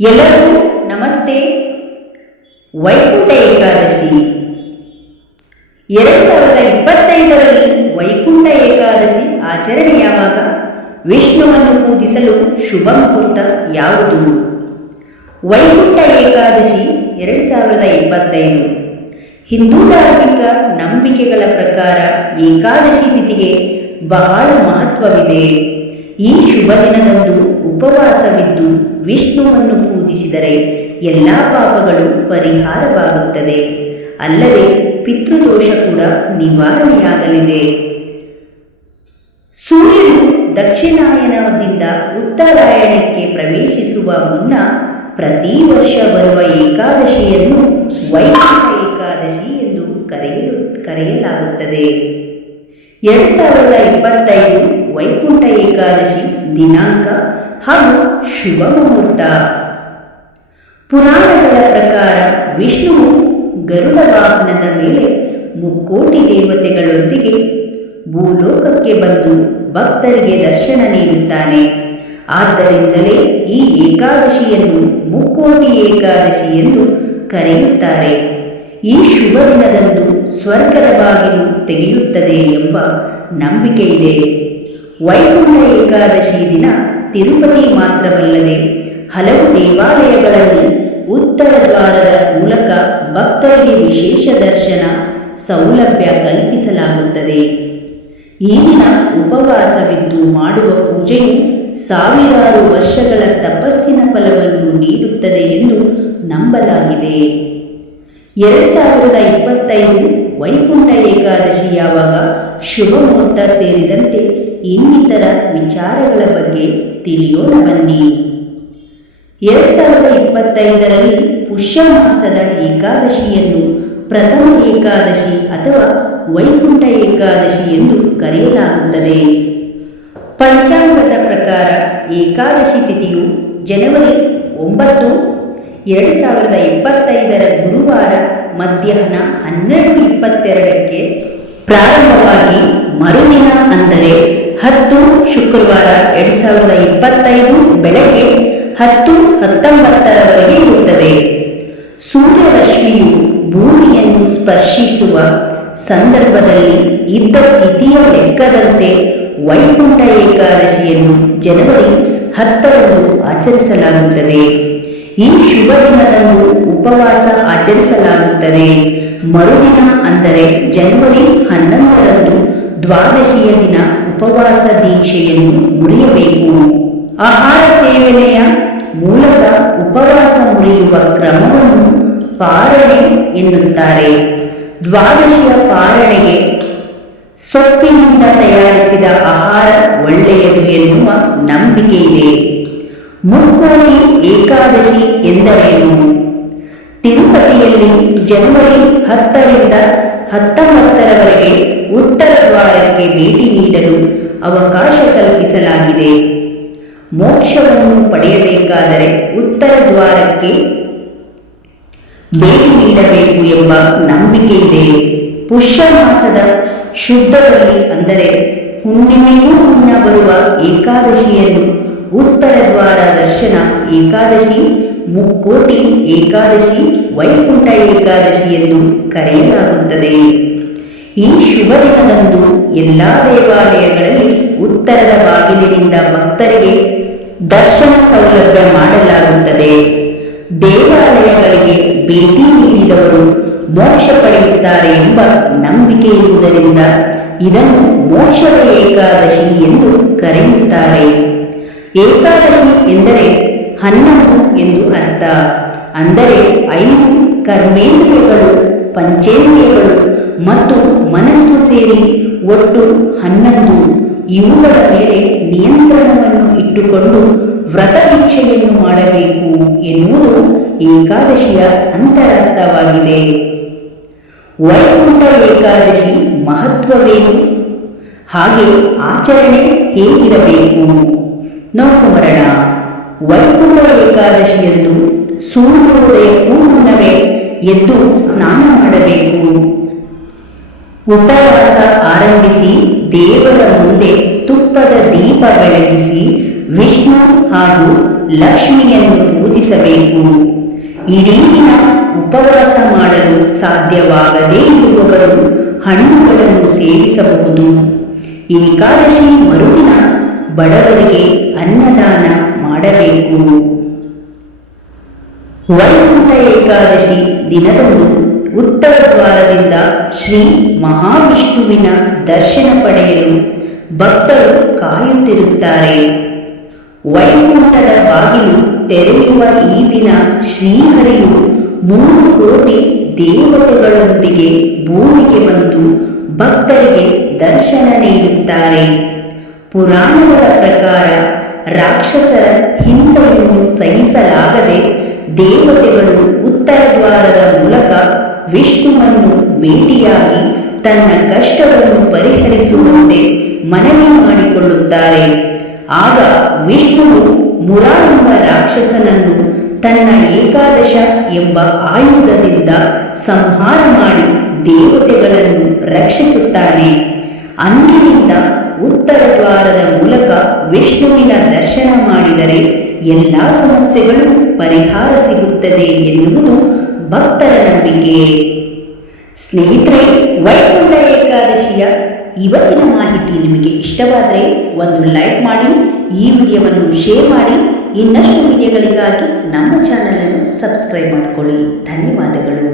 ಎಲ್ಲರಿಗೂ ನಮಸ್ತೆ. ವೈಕುಂಠ ಏಕಾದಶಿ. ಎರಡು ಸಾವಿರದ ಇಪ್ಪತ್ತೈದರಲ್ಲಿ ವೈಕುಂಠ ಏಕಾದಶಿ ಆಚರಣೆ ಯಾವಾಗ ವಿಷ್ಣುವನ್ನು ಪೂಜಿಸಲು ಶುಭ ಮುಹೂರ್ತ ಯಾವುದು? ವೈಕುಂಠ ಏಕಾದಶಿ ಎರಡು ಸಾವಿರದ ಇಪ್ಪತ್ತೈದು. ಹಿಂದೂ ಧಾರ್ಮಿಕ ನಂಬಿಕೆಗಳ ಪ್ರಕಾರ ಏಕಾದಶಿ ತಿಥಿಗೆ ಬಹಳ ಮಹತ್ವವಿದೆ. ಈ ಶುಭ ದಿನದಂದು ಉಪವಾಸವಿದ್ದು ವಿಷ್ಣುವನ್ನು ಪೂಜಿಸಿದರೆ ಎಲ್ಲ ಪಾಪಗಳು ಪರಿಹಾರವಾಗುತ್ತದೆ. ಅಲ್ಲದೆ ಪಿತೃದೋಷ ಕೂಡ ನಿವಾರಣೆಯಾಗಲಿದೆ. ಸೂರ್ಯನು ದಕ್ಷಿಣಾಯನದಿಂದ ಉತ್ತರಾಯಣಕ್ಕೆ ಪ್ರವೇಶಿಸುವ ಮುನ್ನ ಪ್ರತಿ ವರ್ಷ ಬರುವ ಏಕಾದಶಿಯನ್ನು ವೈಕುಂಠ ಏಕಾದಶಿ ಎಂದು ಕರೆಯಲು, ಕರೆಯಲಾಗುತ್ತದೆ. ಎರಡು ಸಾವಿರದ ಇಪ್ಪತ್ತೈದು ವೈಕುಂಠ ಏಕಾದಶಿ ದಿನಾಂಕ ಹಾಗೂ ಶುಭ ಮುಹೂರ್ತ. ಪುರಾಣಗಳ ಪ್ರಕಾರ ವಿಷ್ಣುವು ಗರುಡ ವಾಹನದ ಮೇಲೆ ಮುಕ್ಕೋಟಿ ದೇವತೆಗಳೊಂದಿಗೆ ಭೂಲೋಕಕ್ಕೆ ಬಂದು ಭಕ್ತರಿಗೆ ದರ್ಶನ ನೀಡುತ್ತಾನೆ. ಆದ್ದರಿಂದಲೇ ಈ ಏಕಾದಶಿಯನ್ನು ಮುಕ್ಕೋಟಿ ಏಕಾದಶಿ ಎಂದು ಕರೆಯುತ್ತಾರೆ. ಈ ಶುಭ ದಿನದಂದು ಸ್ವರ್ಗದ ಬಾಗಿಲು ತೆಗೆಯುತ್ತದೆ ಎಂಬ ನಂಬಿಕೆ ಇದೆ ವೈಕುಂಠ ಏಕಾದಶಿ ದಿನ ತಿರುಪತಿ ಮಾತ್ರವಲ್ಲದೆ ಹಲವು ದೇವಾಲಯಗಳಲ್ಲಿ ಉತ್ತರ ದ್ವಾರದ ಮೂಲಕ ಭಕ್ತರಿಗೆ ವಿಶೇಷ ದರ್ಶನ ಸೌಲಭ್ಯ ಕಲ್ಪಿಸಲಾಗುತ್ತದೆ. ಈ ದಿನ ಉಪವಾಸವಿದ್ದು ಮಾಡುವ ಪೂಜೆಯು ಸಾವಿರಾರು ವರ್ಷಗಳ ತಪಸ್ಸಿನ ಫಲವನ್ನು ನೀಡುತ್ತದೆ ಎಂದು ನಂಬಲಾಗಿದೆ. ಎರಡು ಸಾವಿರದ ಇಪ್ಪತ್ತೈದು ವೈಕುಂಠ ಏಕಾದಶಿ ಯಾವಾಗ ಶುಭ ಮುಹೂರ್ತ ಸೇರಿದಂತೆ ಇನ್ನಿತರ ವಿಚಾರಗಳ ಬಗ್ಗೆ ತಿಳಿಯೋಣ ಬನ್ನಿ. ಎರಡು ಸಾವಿರದ ಇಪ್ಪತ್ತೈದರಲ್ಲಿ ಪುಷ್ಯ ಮಾಸದ ಏಕಾದಶಿಯನ್ನು ಪ್ರಥಮ ಏಕಾದಶಿ ಅಥವಾ ವೈಕುಂಠ ಏಕಾದಶಿ ಎಂದು ಕರೆಯಲಾಗುತ್ತದೆ. ಪಂಚಾಂಗದ ಪ್ರಕಾರ ಏಕಾದಶಿ ತಿಥಿಯು ಜನವರಿ ಒಂಬತ್ತು, ಎರಡು ಸಾವಿರದ ಇಪ್ಪತ್ತೈದರ ಗುರುವಾರ ಮಧ್ಯಾಹ್ನ ಹನ್ನೆರಡು ಇಪ್ಪತ್ತೆರಡಕ್ಕೆ ಪ್ರಾರಂಭವಾಗಿ ಮರುದಿನ ಅಂದರೆ ಹತ್ತು ಶುಕ್ರವಾರ ಎರಡು ಸಾವಿರದ ಇಪ್ಪತ್ತೈದು ಬೆಳಗ್ಗೆ ಹತ್ತು ಹತ್ತೊಂಬತ್ತರವರೆಗೆ ಇರುತ್ತದೆ. ಸೂರ್ಯರಶ್ಮಿಯು ಭೂಮಿಯನ್ನು ಸ್ಪರ್ಶಿಸುವ ಸಂದರ್ಭದಲ್ಲಿ ಇದ್ದ ತಿಥಿಯ ಲೆಕ್ಕದಂತೆ ವೈಕುಂಠ ಏಕಾದಶಿಯನ್ನು ಜನವರಿ ಹತ್ತರಂದು ಆಚರಿಸಲಾಗುತ್ತದೆ. ಈ ಶುಭ ದಿನದಂದು ಉಪವಾಸ ಆಚರಿಸಲಾಗುತ್ತದೆ. ಮರುದಿನ ಅಂದರೆ ಜನವರಿ ಹನ್ನೊಂದರಂದು ದ್ವಾದಶಿಯ ದಿನ ಉಪವಾಸ ದೀಕ್ಷೆಯನ್ನು ಮುರಿಯಬೇಕು. ಆಹಾರ ಸೇವನೆಯ ಮೂಲಕ ಉಪವಾಸ ಮುರಿಯುವ ಕ್ರಮವನ್ನು ಪಾರಣೆ ಎನ್ನುತ್ತಾರೆ. ದ್ವಾದಶಿಯ ಪಾರಣೆಗೆ ಸೊಪ್ಪಿನಿಂದ ತಯಾರಿಸಿದ ಆಹಾರ ಒಳ್ಳೆಯದು ಎನ್ನುವ ನಂಬಿಕೆ ಇದೆ. ಮುಕ್ಕೋಟಿ ಏಕಾದಶಿ ಎಂದರೇನು? ತಿರುಪತಿಯಲ್ಲಿ ಜನವರಿ ಹತ್ತರಿಂದ ಹತ್ತೊಂಬತ್ತರವರೆಗೆ ಉತ್ತರ ದ್ವಾರಕ್ಕೆ ಭೇಟಿ ನೀಡಲು ಅವಕಾಶ ಕಲ್ಪಿಸಲಾಗಿದೆ. ಮೋಕ್ಷವನ್ನು ಪಡೆಯಬೇಕಾದರೆ ಉತ್ತರ ದ್ವಾರಕ್ಕೆ ಭೇಟಿ ನೀಡಬೇಕು ಎಂಬ ನಂಬಿಕೆ ಇದೆ. ಪುಷ್ಯ ಮಾಸದ ಶುದ್ಧದಲ್ಲಿ ಅಂದರೆ ಹುಣ್ಣಿಮೆಯೂ ಮುನ್ನ ಬರುವ ಏಕಾದಶಿಯನ್ನು ಉತ್ತರ ದ್ವಾರ ದರ್ಶನ ಏಕಾದಶಿ, ಮುಕ್ಕೋಟಿ ಏಕಾದಶಿ, ವೈಕುಂಠ ಏಕಾದಶಿ ಎಂದು ಕರೆಯಲಾಗುತ್ತದೆ. ಈ ಶುಭ ದಿನದಂದು ಎಲ್ಲ ದೇವಾಲಯಗಳಲ್ಲಿ ಉತ್ತರದ ಬಾಗಿಲಿನಿಂದ ಭಕ್ತರಿಗೆ ದರ್ಶನ ಸೌಲಭ್ಯ ಮಾಡಲಾಗುತ್ತದೆ. ದೇವಾಲಯಗಳಿಗೆ ಭೇಟಿ ನೀಡಿದವರು ಮೋಕ್ಷ ಪಡೆಯುತ್ತಾರೆ ಎಂಬ ನಂಬಿಕೆ ಇರುವುದರಿಂದ ಇದನ್ನು ಮೋಕ್ಷದ ಏಕಾದಶಿ ಎಂದು ಕರೆಯುತ್ತಾರೆ. ಏಕಾದಶಿ ಎಂದರೆ ಹನ್ನೊಂದು ಎಂದು ಅರ್ಥ. ಅಂದರೆ ಐದು ಕರ್ಮೇಂದ್ರಿಯಗಳು, ಪಂಚೇಂದ್ರಿಯಗಳು ಮತ್ತು ಮನಸ್ಸು ಸೇರಿ ಒಟ್ಟು ಹನ್ನೊಂದು. ಇವುಗಳ ಮೇಲೆ ನಿಯಂತ್ರಣವನ್ನು ಇಟ್ಟುಕೊಂಡು ವ್ರತ ದೀಕ್ಷೆಯನ್ನು ಮಾಡಬೇಕು ಎನ್ನುವುದು ಏಕಾದಶಿಯ ಅಂತರಾರ್ಥವಾಗಿದೆ. ವೈಕುಂಠ ಏಕಾದಶಿ ಮಹತ್ವವೇನು? ಹಾಗೆ ಆಚರಣೆ ಹೇಗಿರಬೇಕು? ನೋಡ್ಕೊಂಬರೋಣ ವೈಕುಂಠ ಏಕಾದಶಿಯಂದು ಸೂರ್ಯೋದಯಕ್ಕೂ ಮುನ್ನವೇ ಎದ್ದು ಸ್ನಾನ ಮಾಡಬೇಕು. ಉಪವಾಸ ಆರಂಭಿಸಿ ದೇವರ ಮುಂದೆ ತುಪ್ಪದ ದೀಪ ಬೆಳಗಿಸಿ ವಿಷ್ಣು ಹಾಗೂ ಲಕ್ಷ್ಮಿಯನ್ನು ಪೂಜಿಸಬೇಕು. ಇಡೀ ದಿನ ಉಪವಾಸ ಮಾಡಲು ಸಾಧ್ಯವಾಗದೇ ಇರುವವರು ಹಣ್ಣುಗಳನ್ನು ಸೇವಿಸಬಹುದು. ಏಕಾದಶಿ ಮರುದಿನ ಬಡವರಿಗೆ ಅನ್ನದಾನ ಮಾಡಬೇಕು. ವೈಕುಂಠ ಏಕಾದಶಿ ದಿನದಂದು ಉತ್ತರ ದ್ವಾರದಿಂದ ಶ್ರೀ ಮಹಾವಿಷ್ಣುವಿನ ದರ್ಶನ ಪಡೆಯಲು ಭಕ್ತರು ಕಾಯುತ್ತಿರುತ್ತಾರೆ. ವೈಕುಂಠದ ಬಾಗಿಲು ತೆರೆಯುವ ಈ ದಿನ ಶ್ರೀಹರಿಯು ಮೂರು ಕೋಟಿ ದೇವತೆಗಳೊಂದಿಗೆ ಭೂಮಿಗೆ ಬಂದು ಭಕ್ತರಿಗೆ ದರ್ಶನ ನೀಡುತ್ತಾರೆ. ಪುರಾಣಗಳ ಪ್ರಕಾರ ರಾಕ್ಷಸರ ಹಿಂಸೆಯನ್ನು ಸಹಿಸಲಾಗದೆ ದೇವತೆಗಳು ಉತ್ತರ ದ್ವಾರದ ಮೂಲಕ ವಿಷ್ಣುವನ್ನು ಭೇಟಿಯಾಗಿ ತನ್ನ ಕಷ್ಟವನ್ನು ಪರಿಹರಿಸುವಂತೆ ಮನವಿ ಮಾಡಿಕೊಳ್ಳುತ್ತಾರೆ. ಆಗ ವಿಷ್ಣುವು ಮುರ ಎಂಬ ರಾಕ್ಷಸನನ್ನು ತನ್ನ ಏಕಾದಶ ಎಂಬ ಆಯುಧದಿಂದ ಸಂಹಾರ ಮಾಡಿ ದೇವತೆಗಳನ್ನು ರಕ್ಷಿಸುತ್ತಾನೆ. ಅಂದಿನಿಂದ ಉತ್ತರ ವಿಷ್ಣುವಿನ ದರ್ಶನ ಮಾಡಿದರೆ ಎಲ್ಲ ಸಮಸ್ಯೆಗಳು ಪರಿಹಾರ ಸಿಗುತ್ತದೆ ಎನ್ನುವುದು ಭಕ್ತರ ನಂಬಿಕೆ. ಸ್ನೇಹಿತರೆ, ವೈಕುಂಠ ಏಕಾದಶಿಯ ಇವತ್ತಿನ ಮಾಹಿತಿ ನಿಮಗೆ ಇಷ್ಟವಾದರೆ ಒಂದು ಲೈಕ್ ಮಾಡಿ, ಈ ವಿಡಿಯೋವನ್ನು ಶೇರ್ ಮಾಡಿ, ಇನ್ನಷ್ಟು ವಿಡಿಯೋಗಳಿಗಾಗಿ ನಮ್ಮ ಚಾನಲನ್ನು ಸಬ್ಸ್ಕ್ರೈಬ್ ಮಾಡಿಕೊಳ್ಳಿ. ಧನ್ಯವಾದಗಳು.